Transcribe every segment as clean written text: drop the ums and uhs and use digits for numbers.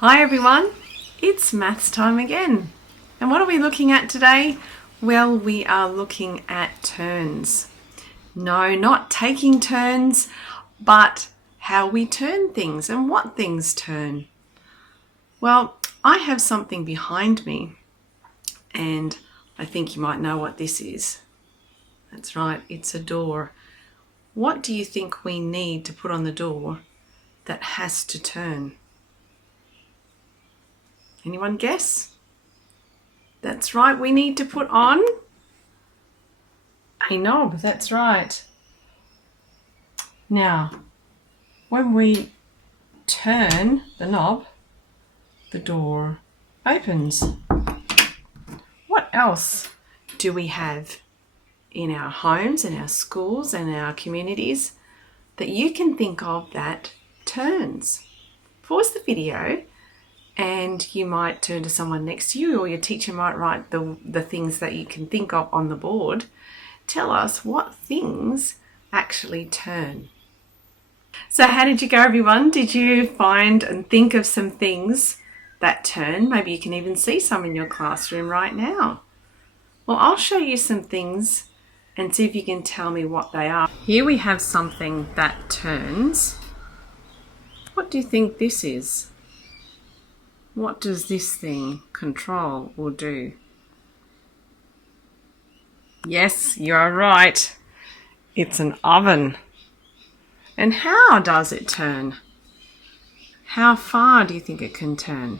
Hi everyone, it's maths time again. And what are we looking at today? Well, we are looking at turns. No, not taking turns, but how we turn things and what things turn. Well, I have something behind me and I think you might know what this is. That's right, it's a door. What do you think we need to put on the door that has to turn? Anyone guess? That's right, we need to put on a knob. That's right. Now, when we turn the knob, the door opens. What else do we have in our homes, in our schools, and our communities that you can think of that turns? Pause the video and you might turn to someone next to you, or your teacher might write the things that you can think of on the board. Tell us what things actually turn. So how did you go, everyone? Did you find and think of some things that turn? Maybe you can even see some in your classroom right now. Well, I'll show you some things and see if you can tell me what they are. Here we have something that turns. What do you think this is? What does this thing control or do? Yes, you're right. It's an oven. And how does it turn? How far do you think it can turn?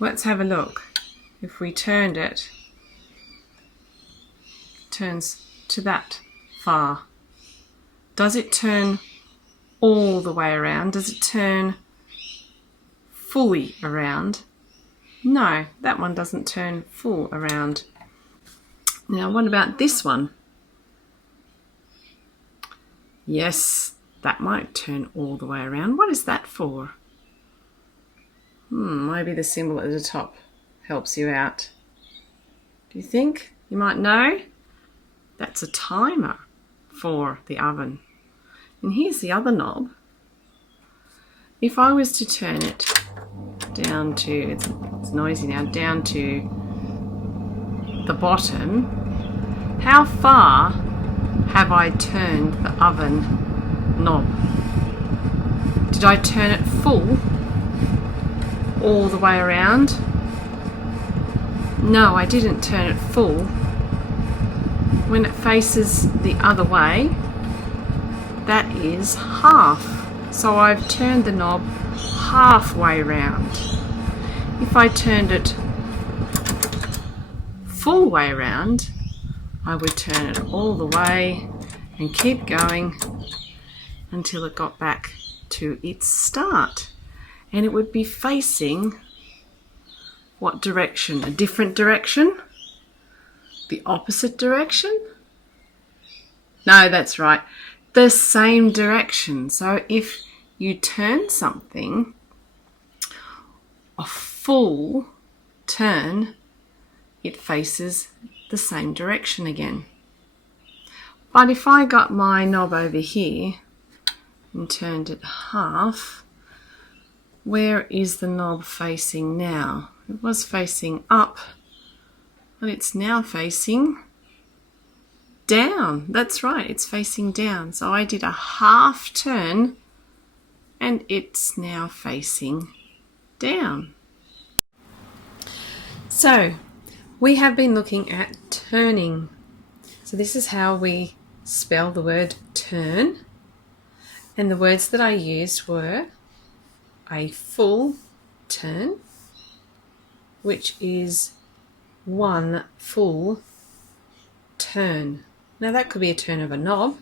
Let's have a look. If we turned it, it turns to that far. Does it turn all the way around? Does it turn fully around? No, that one doesn't turn full around. Now, what about this one? Yes, that might turn all the way around. What is that for? Maybe the symbol at the top helps you out. Do you think? You might know? That's a timer for the oven. And here's the other knob. If I was to turn it down to, it's noisy now, down to the bottom, how far have I turned the oven knob? Did I turn it full all the way around? No, I didn't turn it full. When it faces the other way, that is half. So I've turned the knob halfway round. If I turned it full way around, I would turn it all the way and keep going until it got back to its start. And it would be facing what direction? A different direction? The opposite direction? No, that's right. The same direction. So if you turn something a full turn, it faces the same direction again. But if I got my knob over here and turned it half, where is the knob facing now? It was facing up, but it's now facing down. That's right, it's facing down. So I did a half turn and it's now facing down. So we have been looking at turning. So this is how we spell the word turn. And the words that I used were a full turn, which is one full turn. Now that could be a turn of a knob.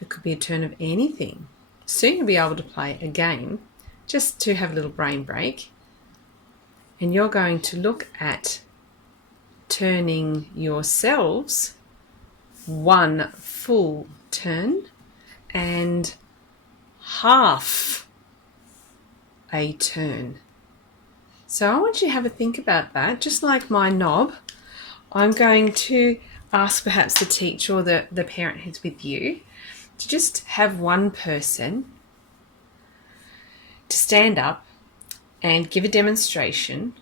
It could be a turn of anything. Soon you'll be able to play a game just to have a little brain break. And you're going to look at turning yourselves one full turn and half a turn. So I want you to have a think about that. Just like my knob, I'm going to ask perhaps the teacher or the parent who's with you to just have one person to stand up and give a demonstration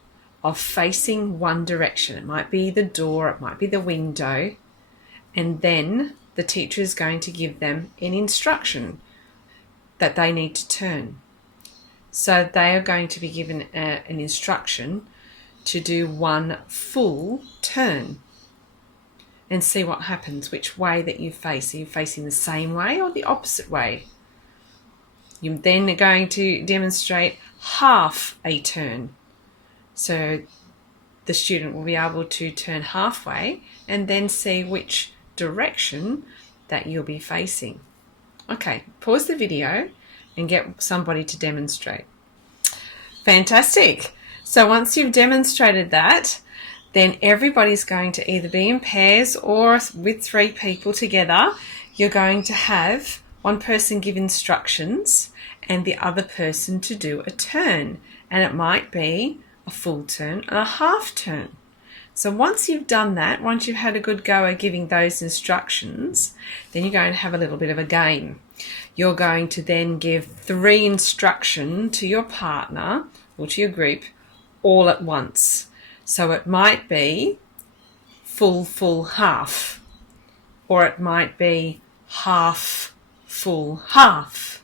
of facing one direction. It might be the door, it might be the window, and then the teacher is going to give them an instruction that they need to turn. So they are going to be given an instruction to do one full turn and see what happens, which way that you face. Are you facing the same way or the opposite way? You're then going to demonstrate half a turn. So the student will be able to turn halfway and then see which direction that you'll be facing. Okay, pause the video and get somebody to demonstrate. Fantastic. So once you've demonstrated that, then everybody's going to either be in pairs or with 3 people together. You're going to have one person give instructions and the other person to do a turn. And it might be a full turn and a half turn. So once you've done that, once you've had a good go at giving those instructions, then you're going to have a little bit of a game. You're going to then give 3 instructions to your partner or to your group all at once. So it might be full, half, or it might be half, full, half.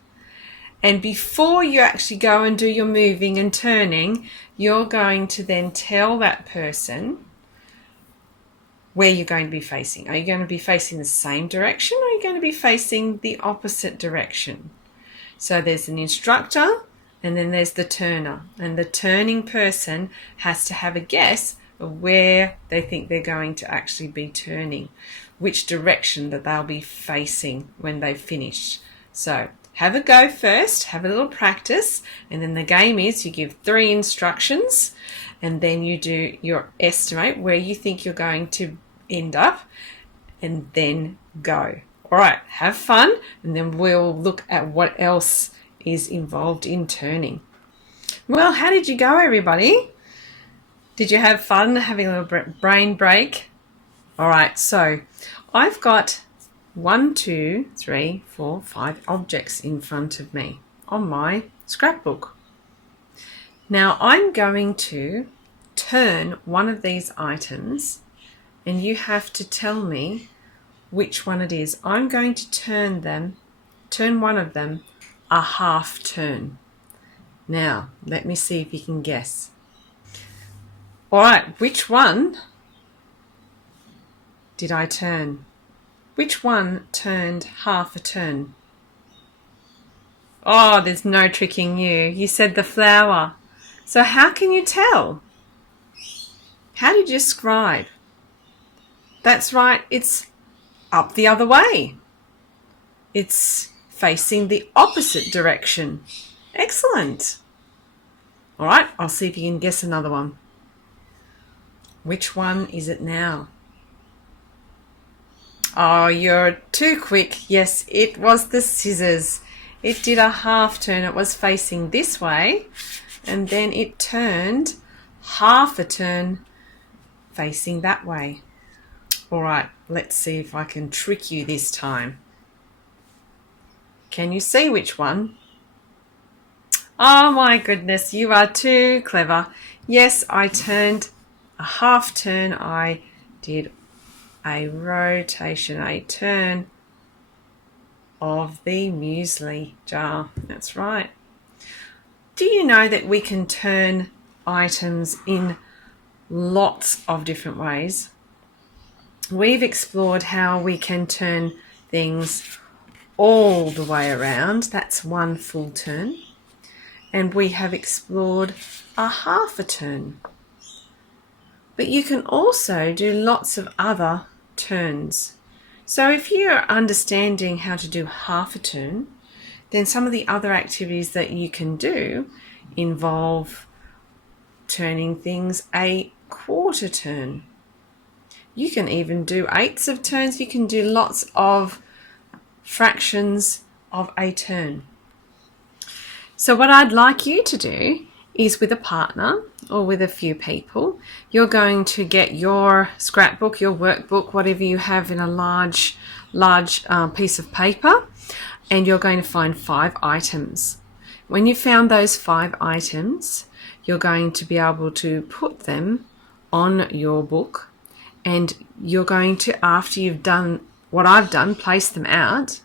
And before you actually go and do your moving and turning, you're going to then tell that person where you're going to be facing. Are you going to be facing the same direction or are you going to be facing the opposite direction? So there's an instructor and then there's the turner. And the turning person has to have a guess of where they think they're going to actually be turning, which direction that they'll be facing when they've finished. So have a go first, have a little practice, and then the game is you give 3 instructions and then you do your estimate where you think you're going to end up and then go. All right, have fun, and then we'll look at what else is involved in turning. Well, how did you go, everybody? Did you have fun having a little brain break? All right, so I've got 1, 2, 3, 4, 5 objects in front of me on my scrapbook. Now I'm going to turn one of these items and you have to tell me which one it is. I'm going to turn one of them a half turn. Now, let me see if you can guess. All right, which one did I turn? Which one turned half a turn? Oh, there's no tricking you. You said the flower. So how can you tell? How did you describe? That's right, it's up the other way. It's facing the opposite direction. Excellent. All right, I'll see if you can guess another one. Which one is it now? Oh, you're too quick. Yes, it was the scissors. It did a half turn. It was facing this way, and then it turned half a turn facing that way. All right, let's see if I can trick you this time. Can you see which one? Oh my goodness, you are too clever. Yes, I turned a half turn. I did a rotation, a turn of the muesli jar. That's right. Do you know that we can turn items in lots of different ways? We've explored how we can turn things all the way around. That's one full turn. And we have explored a half a turn. But you can also do lots of other turns. So if you're understanding how to do half a turn, then some of the other activities that you can do involve turning things a quarter turn. You can even do eighths of turns. You can do lots of fractions of a turn. So what I'd like you to do is, with a partner or with a few people, you're going to get your scrapbook, your workbook, whatever you have in a large piece of paper, and you're going to find 5 items. When you've found those 5 items, you're going to be able to put them on your book, and you're going to, after you've done what I've done, place them out,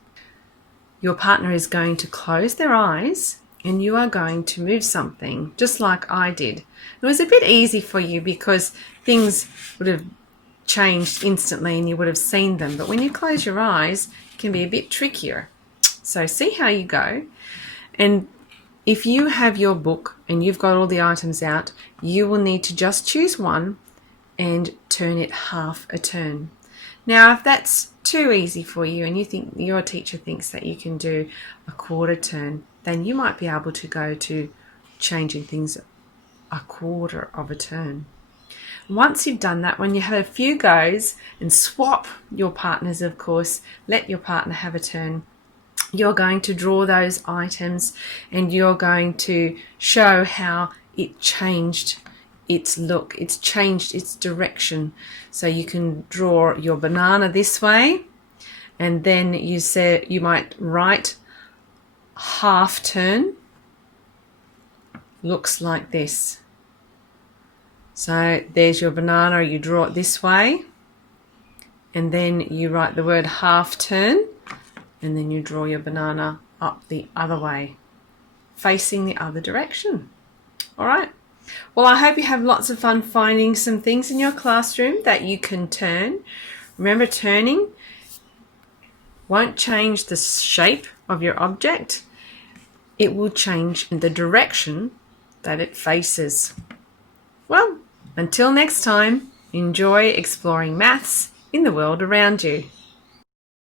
your partner is going to close their eyes and you are going to move something just like I did. It was a bit easy for you because things would have changed instantly and you would have seen them, but when you close your eyes it can be a bit trickier. So see how you go, and if you have your book and you've got all the items out, you will need to just choose one and turn it half a turn. Now if that's too easy for you and you think your teacher thinks that you can do a quarter turn, then you might be able to go to changing things a quarter of a turn. Once you've done that, when you have a few goes and swap your partners, of course, let your partner have a turn, you're going to draw those items and you're going to show how it changed its look, it's changed its direction. So you can draw your banana this way, and then you might write half turn looks like this. So there's your banana, you draw it this way, and then you write the word half turn, and then you draw your banana up the other way, facing the other direction. All right. Well, I hope you have lots of fun finding some things in your classroom that you can turn. Remember, turning won't change the shape of your object. It will change the direction that it faces. Well, until next time, enjoy exploring maths in the world around you.